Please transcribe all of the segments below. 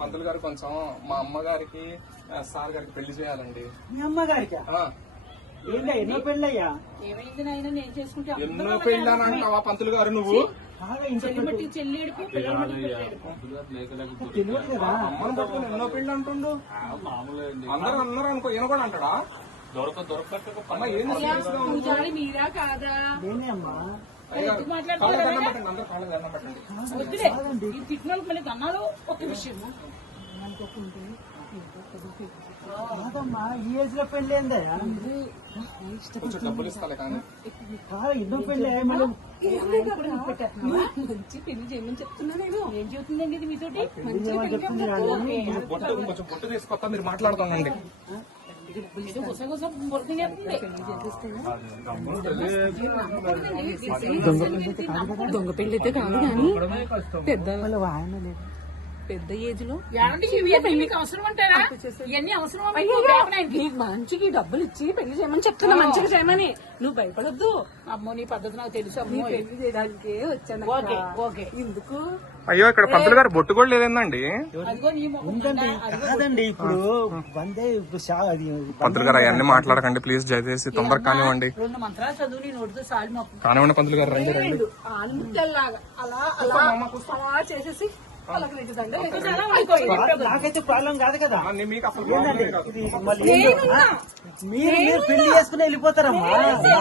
పంతులు గారు కొంచెం మా అమ్మగారికి సార్ గారికి పెళ్లి చేయాలండి. మీ అమ్మగారికి ఎన్నో పెళ్ళయ్యా? ఏమైంది నాయన నేను చేసుకుంటే ఎన్నో పెళ్ళి అని అంటావా పంతులు గారు నువ్వు? చెల్లి ఏడుపు తెలియదు కదా. అమ్మని పట్టుకుని ఎన్నో పెళ్లి అంటుండు. అందరూ అన్నారు అనుకో, ఈయన కూడా అంటాడా? అమ్మ ఏం పూజారి మీరా కాదా? నేనే అమ్మా. ఎందుకు కాళ్ళ దండం మాట్లాడుతున్నారు? పెట్టండి, అందరూ కాళ్ళ దండం పెట్టండి. వద్దులే ఈ తిట్టినోళ్ళకి మళ్ళీ అన్నాలు ఒక విషయము కాదమ్మా, ఈ ఏజ్ లో పెళ్లి ఏందయ్యా? కొంచెం డబ్బులు ఇస్తాలే కానీ కాదు, ఎన్నో పెళ్లి మళ్ళీ మంచి పెళ్లి చేయమని చెప్తున్నా నేను. ఏం చెబుతుందండి ఇది మీతోటి? బొట్టు కొంచెం బొట్టు తీసుకొస్తా, మీరు మాట్లాడుతానండి. దొంగ పెళ్లి అయితే కాదు కానీ పెద్ద పెద్ద ఏజ్ లో అవసరం అంటారా? ఇవన్నీ అవసరం మంచికి డబ్బులు ఇచ్చి పెళ్లి చేయమని చెప్తున్నా, మంచిగా చేయమని. నువ్వు భయపడొద్దు. అమ్మో నీ పద్ధతి నాకు తెలుసు. అమ్మో పెళ్లి చేయడానికి వచ్చాను. ఓకే ఎందుకు? అయ్యో ఇక్కడ పంతులు గారు బొట్టు కూడా లేదండి. అదిగో నీ ఉందండి. కాదండి, ఇప్పుడు వందే పంతులు గారు అవన్నీ మాట్లాడకండి ప్లీజ్, దయచేసి తొందరగా కానివ్వండి. 2 మంత్రాలు చదువు నీ నోటితో సాలి మొక్క కానివ్వండి పంతులు గారు, రండి రండి. ఆలుముట్టల్లాగా అలా అలా అలా చేసేసి నాకైతే ప్రాబ్లం కాదు కదా. మీకు అసలు ఇది మళ్ళీ మీరు పెళ్లి చేసుకుని వెళ్ళిపోతారమ్మా.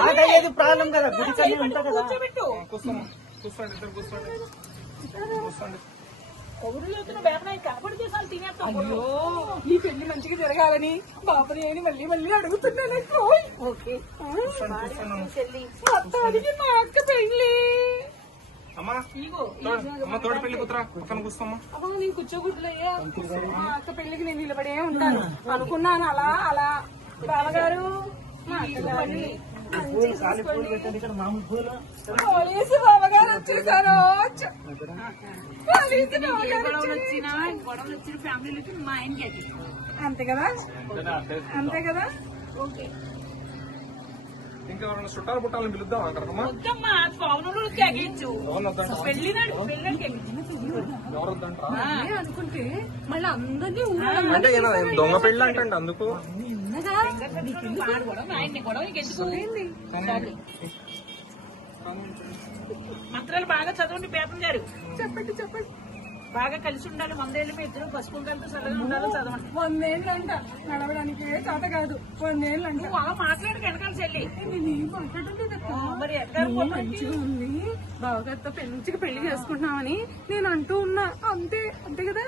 నాకయ్యేది ప్రాబ్లం కదా, గుడికల్లి ఉంటా కదా. కూర్చోండి, ఇద్దరు కూర్చోండి. ఈ పెళ్లి మంచిగా జరగాలని బాబుని అని మళ్ళీ మళ్ళీ అడుగుతున్నాను. మొత్తానికి మా అక్క పెళ్లి. అమ్మా తోడు పెళ్లి కూతురా, పక్కన కూర్చోమ్మా. అమ్మా నేను కూర్చోకూడదయ్యా. మా అక్క పెళ్లికి నేను నిలబడే ఉంటాను అనుకున్నాను. అలా అలా బావగారు మా అక్కగారిని పోలీసు బావగారు వచ్చేసారు. గొడవలు వచ్చిన ఫ్యామిలీకి మా ఆయనకి అంతే కదా, అంతే కదా. ఓకే ఇంకెవరైనా చుట్టాలు పుట్టాలని పిలుద్దాం అక్కడమ్మా. వద్దమ్మా, పవనంలో తెగించు. పెళ్లినాడు అనుకుంటే మళ్ళీ అందరినీ అంటే దొంగ పెళ్లి అంటే అందుకు మంత్రాలు బాగా చదవండి పేపర్ గారు. చెప్పండి చెప్పండి. బాగా కలిసి ఉండాలి. 100 ఏళ్ళు మీ ఇద్దరు పసుపు కలిసి చల్లగా ఉండాలి. చదవండి. 100 ఏళ్ళు అంట నడవడానికి చేత కాదు. 100 ఏళ్ళు అంటే అలా మాట్లాడి వెనకాల చెల్లి మరి మంచిగా ఉంది. బావగారితో మంచిగా పెళ్లి చేసుకుంటున్నామని నేను అంటూ ఉన్నా. అంతే అంతే కదా.